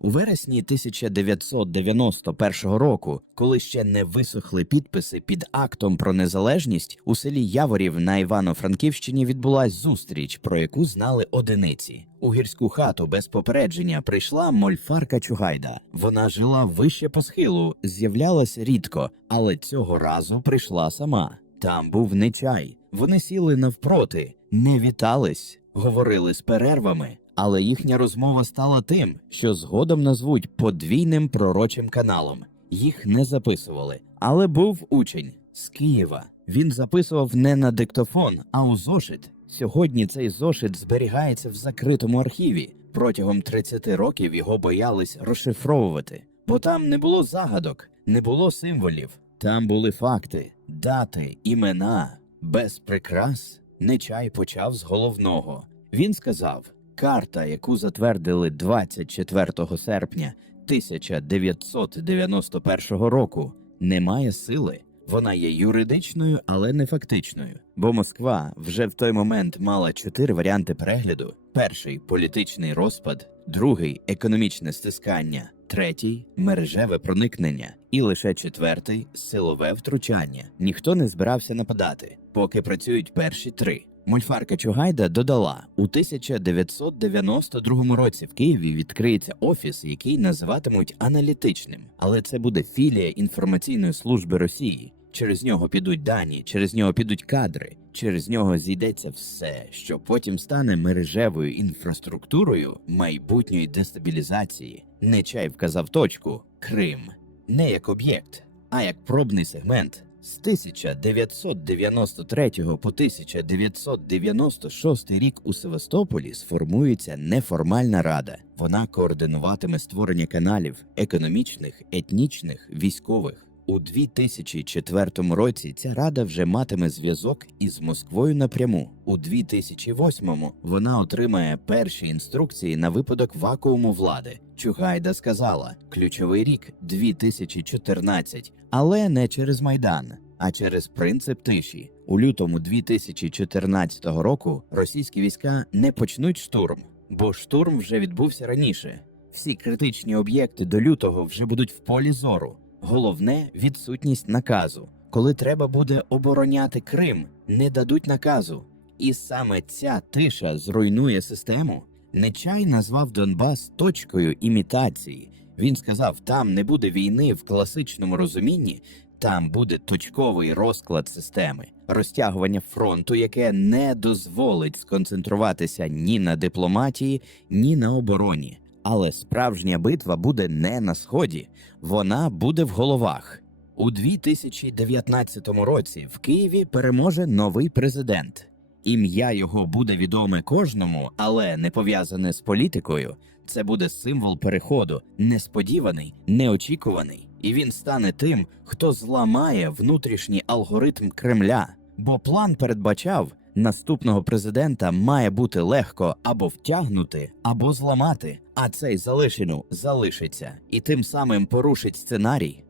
У вересні 1991 року, коли ще не висохли підписи під актом про незалежність, у селі Яворів на Івано-Франківщині відбулась зустріч, про яку знали одиниці. У гірську хату без попередження прийшла мольфарка Чугайда. Вона жила вище по схилу, з'являлася рідко, але цього разу прийшла сама. Там був не чай. Вони сіли навпроти, не вітались, говорили з перервами. Але їхня розмова стала тим, що згодом назвуть подвійним пророчим каналом. Їх не записували, але був учень з Києва. Він записував не на диктофон, а у зошит. Сьогодні цей зошит зберігається в закритому архіві. Протягом 30 років його боялись розшифровувати, бо там не було загадок, не було символів. Там були факти, дати, імена, без прикрас. Нечай почав з головного. Він сказав: карта, яку затвердили 24 серпня 1991 року, не має сили. Вона є юридичною, але не фактичною. Бо Москва вже в той момент мала чотири варіанти перегляду: перший політичний розпад, другий економічне стискання, третій мережеве проникнення, і лише четвертий силове втручання. Ніхто не збирався нападати, поки працюють перші три. Мольфарка Чугайда додала у 1992 році в Києві відкриється офіс, який називатимуть аналітичним, але це буде філія інформаційної служби Росії. Через нього підуть дані, через нього підуть кадри, через нього зійдеться все, що потім стане мережевою інфраструктурою майбутньої дестабілізації. Нечай вказав точку Крим не як об'єкт, а як пробний сегмент. З 1993 по 1996 рік у Севастополі сформується неформальна рада. Вона координуватиме створення каналів економічних, етнічних, військових. У 2004 році ця рада вже матиме зв'язок із Москвою напряму. У 2008 вона отримає перші інструкції на випадок вакууму влади. Чугайда сказала: ключовий рік 2014, але не через майдан, а через принцип тиші. У лютому 2014 року російські війська не почнуть штурм, бо штурм вже відбувся раніше. Всі критичні об'єкти до лютого вже будуть в полі зору. Головне відсутність наказу. Коли треба буде обороняти Крим, не дадуть наказу. І саме ця тиша зруйнує систему. Нечай назвав Донбас точкою імітації. Він сказав: там не буде війни в класичному розумінні, там буде точковий розклад системи, розтягування фронту, яке не дозволить сконцентруватися ні на дипломатії, ні на обороні. Але справжня битва буде не на сході, вона буде в головах. У 2019 році в Києві переможе новий президент. Ім'я його буде відоме кожному, але не пов'язане з політикою. Це буде символ переходу, несподіваний, неочікуваний, і він стане тим, хто зламає внутрішній алгоритм Кремля. Бо план передбачав, наступного президента має бути легко або втягнути, або зламати, а цей залишину залишиться і тим самим порушить сценарій.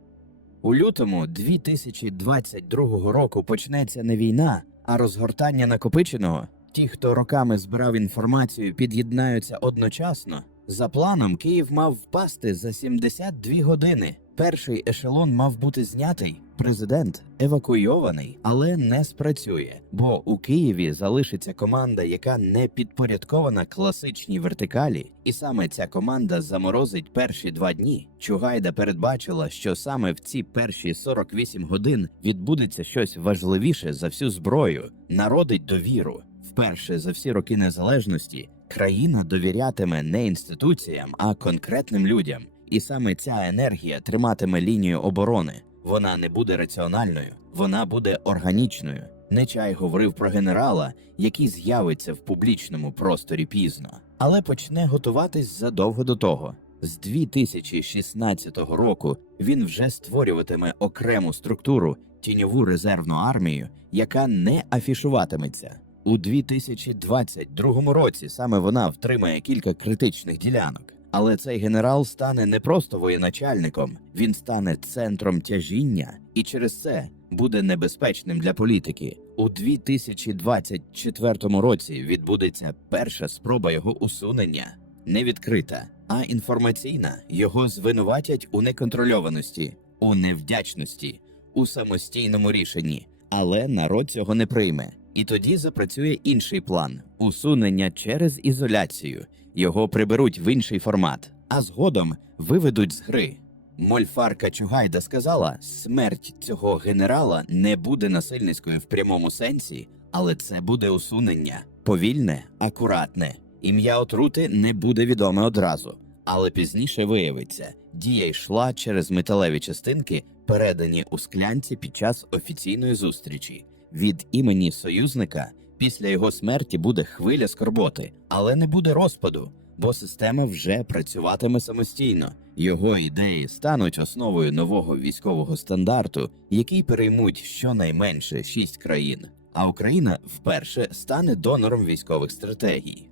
У лютому 2022 року почнеться не війна, а розгортання накопиченого. Ті, хто роками збирав інформацію, під'єднаються одночасно. За планом, Київ мав впасти за 72 години. Перший ешелон мав бути знятий. Президент евакуйований, але не спрацює, бо у Києві залишиться команда, яка не підпорядкована класичній вертикалі, і саме ця команда заморозить перші два дні. Чугайда передбачила, що саме в ці перші 48 годин відбудеться щось важливіше за всю зброю, народить довіру. Вперше за всі роки незалежності країна довірятиме не інституціям, а конкретним людям. І саме ця енергія триматиме лінію оборони. Вона не буде раціональною, вона буде органічною. Нечай говорив про генерала, який з'явиться в публічному просторі пізно, але почне готуватись задовго до того. З 2016 року він вже створюватиме окрему структуру тіньову резервну армію, яка не афішуватиметься. У 2022 році саме вона втримає кілька критичних ділянок. Але цей генерал стане не просто воєначальником, він стане центром тяжіння і через це буде небезпечним для політики. У 2024 році відбудеться перша спроба його усунення, не відкрита, а інформаційна його звинуватять у неконтрольованості, у невдячності, у самостійному рішенні. Але народ цього не прийме. І тоді запрацює інший план усунення через ізоляцію. Його приберуть в інший формат, а згодом виведуть з гри. Мольфарка Чугайда сказала: смерть цього генерала не буде насильницькою в прямому сенсі, але це буде усунення повільне, акуратне. Ім'я отрути не буде відоме одразу, але пізніше виявиться, дія йшла через металеві частинки, передані у склянці під час офіційної зустрічі. Від імені союзника після його смерті буде хвиля скорботи, але не буде розпаду, бо система вже працюватиме самостійно. Його ідеї стануть основою нового військового стандарту, який переймуть щонайменше шість країн. А Україна вперше стане донором військових стратегій.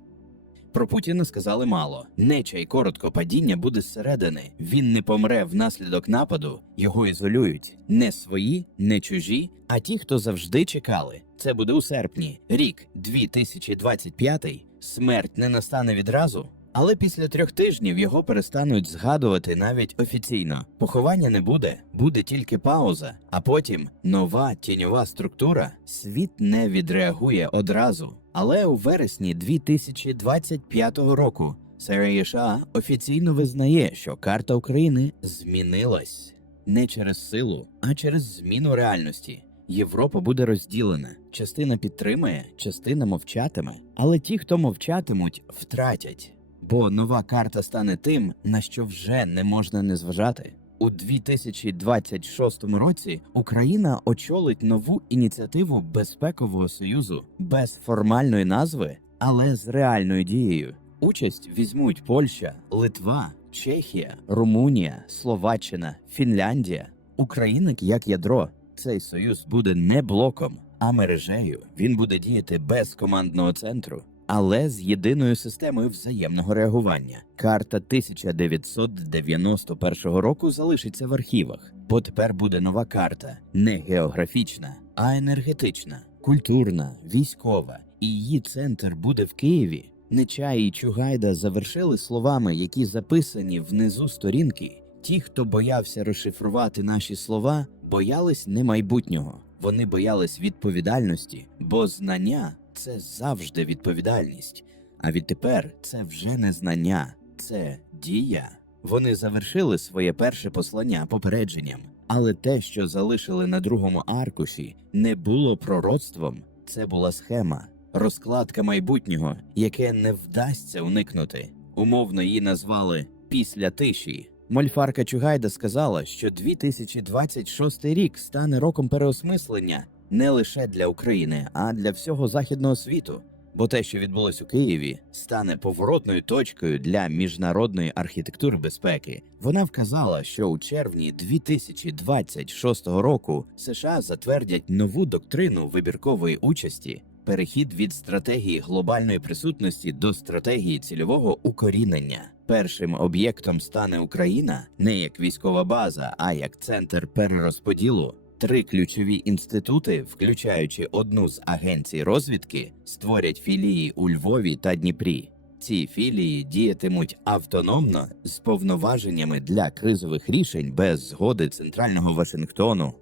Про Путіна сказали мало. Нечай коротко падіння буде зсередини. Він не помре внаслідок нападу, його ізолюють. Не свої, не чужі, а ті, хто завжди чекали. Це буде у серпні. Рік 2025. Смерть не настане відразу. Але після трьох тижнів його перестануть згадувати навіть офіційно. Поховання не буде, буде тільки пауза, а потім нова тіньова структура. Світ не відреагує одразу. Але у вересні 2025 року США офіційно визнає, що карта України змінилась не через силу, а через зміну реальності. Європа буде розділена. Частина підтримає, частина мовчатиме. Але ті, хто мовчатимуть, втратять. Бо нова карта стане тим, на що вже не можна не зважати. У 2026 році Україна очолить нову ініціативу безпекового союзу без формальної назви, але з реальною дією. Участь візьмуть Польща, Литва, Чехія, Румунія, Словаччина, Фінляндія, Україна як ядро. Цей союз буде не блоком, а мережею. Він буде діяти без командного центру, але з єдиною системою взаємного реагування. Карта 1991 року залишиться в архівах, бо тепер буде нова карта не географічна, а енергетична, культурна, військова. І її центр буде в Києві. Нечай і Чугайда завершили словами, які записані внизу сторінки. Ті, хто боявся розшифрувати наші слова, боялись не майбутнього. Вони боялись відповідальності, бо знання це завжди відповідальність. А відтепер це вже не знання, це дія. Вони завершили своє перше послання попередженням, але те, що залишили на другому аркуші, не було пророцтвом. Це була схема, розкладка майбутнього, яке не вдасться уникнути. Умовно її назвали після тиші. Мольфарка Чугайда сказала, що 2026 рік стане роком переосмислення не лише для України, а для всього західного світу. Бо те, що відбулось у Києві, стане поворотною точкою для міжнародної архітектури безпеки. Вона вказала, що у червні 2026 року США затвердять нову доктрину вибіркової участі, перехід від стратегії глобальної присутності до стратегії цільового укорінення. Першим об'єктом стане Україна не як військова база, а як центр перерозподілу. Три ключові інститути, включаючи одну з агенцій розвідки, створять філії у Львові та Дніпрі. Ці філії діятимуть автономно з повноваженнями для кризових рішень без згоди центрального Вашингтону.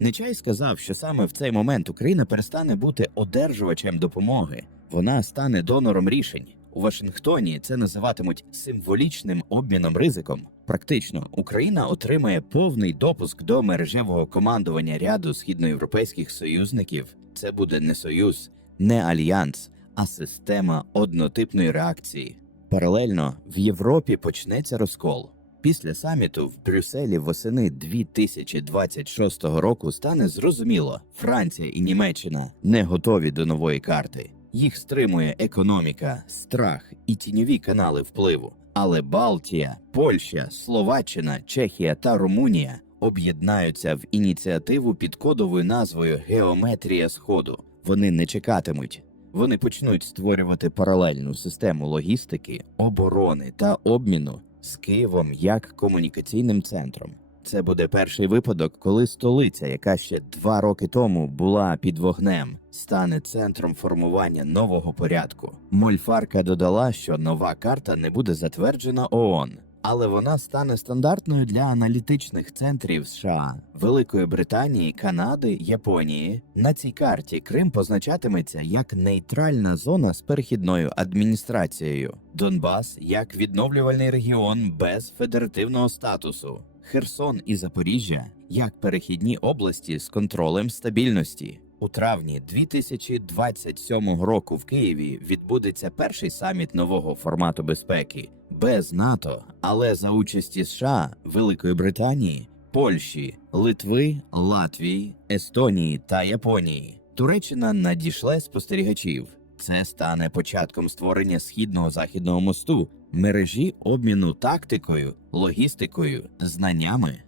Нечай сказав, що саме в цей момент Україна перестане бути одержувачем допомоги, вона стане донором рішень. У Вашингтоні це називатимуть символічним обміном ризиком. Практично Україна отримає повний допуск до мережевого командування ряду східноєвропейських союзників. Це буде не союз, не альянс, а система однотипної реакції. Паралельно в Європі почнеться розкол. Після саміту в Брюсселі восени 2026 року стане зрозуміло, Франція і Німеччина не готові до нової карти. Їх стримує економіка, страх і тіньові канали впливу. Але Балтія, Польща, Словаччина, Чехія та Румунія об'єднаються в ініціативу під кодовою назвою Геометрія Сходу. Вони не чекатимуть. Вони почнуть створювати паралельну систему логістики, оборони та обміну з Києвом як комунікаційним центром. Це буде перший випадок, коли столиця, яка ще два роки тому була під вогнем, стане центром формування нового порядку. Мольфарка додала, що нова карта не буде затверджена ООН, але вона стане стандартною для аналітичних центрів США, Великої Британії, Канади, Японії. На цій карті Крим позначатиметься як нейтральна зона з перехідною адміністрацією, Донбас як відновлювальний регіон без федеративного статусу, Херсон і Запоріжжя як перехідні області з контролем стабільності. У травні 2027 року в Києві відбудеться перший саміт нового формату безпеки без НАТО, але за участі США, Великої Британії, Польщі, Литви, Латвії, Естонії та Японії. Туреччина надішле спостерігачів. Це стане початком створення східного західного мосту, мережі обміну тактикою, логістикою, знаннями.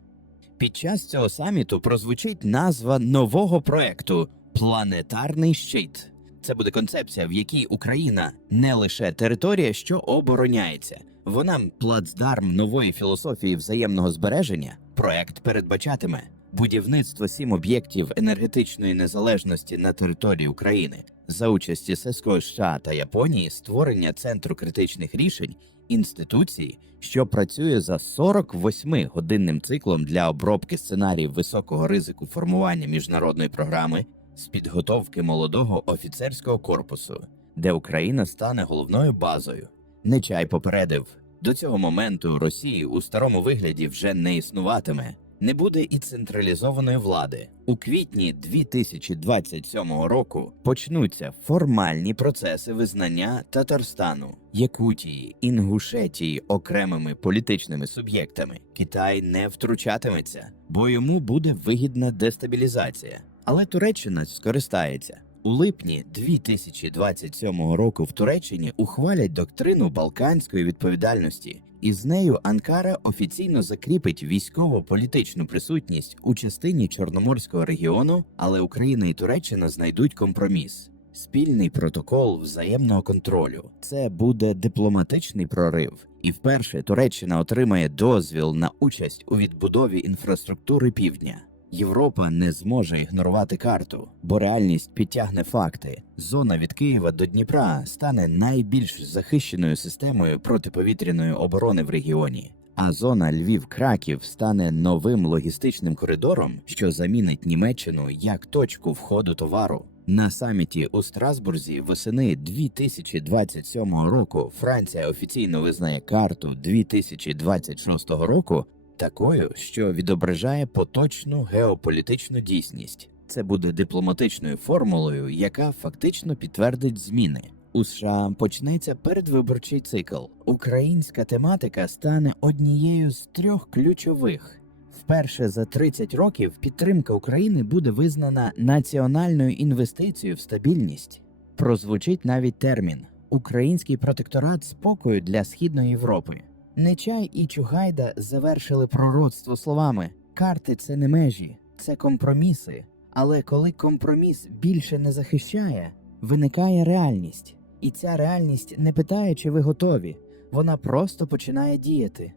Під час цього саміту прозвучить назва нового проекту Планетарний щит. Це буде концепція, в якій Україна не лише територія, що обороняється, вона плацдарм нової філософії взаємного збереження. Проект передбачатиме будівництво сім об'єктів енергетичної незалежності на території України за участі ССКО США та Японії, створення центру критичних рішень інституції, що працює за 48-годинним циклом для обробки сценаріїв високого ризику формування міжнародної програми з підготовки молодого офіцерського корпусу, де Україна стане головною базою. Нечай попередив до цього моменту Росії у старому вигляді вже не існуватиме. Не буде і централізованої влади. У квітні 2027 року почнуться формальні процеси визнання Татарстану, Якутії, Інгушетії окремими політичними суб'єктами. Китай не втручатиметься, бо йому буде вигідна дестабілізація. Але Туреччина скористається. У липні 2027 року в Туреччині ухвалять доктрину балканської відповідальності, і з нею Анкара офіційно закріпить військово-політичну присутність у частині Чорноморського регіону, але Україна і Туреччина знайдуть компроміс. Спільний протокол взаємного контролю. Це буде дипломатичний прорив, і вперше Туреччина отримає дозвіл на участь у відбудові інфраструктури півдня. Європа не зможе ігнорувати карту, бо реальність підтягне факти. Зона від Києва до Дніпра стане найбільш захищеною системою протиповітряної оборони в регіоні. А зона Львів-Краків стане новим логістичним коридором, що замінить Німеччину як точку входу товару. На саміті у Страсбурзі восени 2027 року Франція офіційно визнає карту 2026 року такою, що відображає поточну геополітичну дійсність. Це буде дипломатичною формулою, яка фактично підтвердить зміни. У США почнеться передвиборчий цикл. Українська тематика стане однією з трьох ключових. Вперше за 30 років підтримка України буде визнана національною інвестицією в стабільність. Прозвучить навіть термін Український протекторат спокою для Східної Європи. Нечай і Чугайда завершили пророцтво словами: карти це не межі, це компроміси. Але коли компроміс більше не захищає, виникає реальність. І ця реальність не питає, чи ви готові, вона просто починає діяти.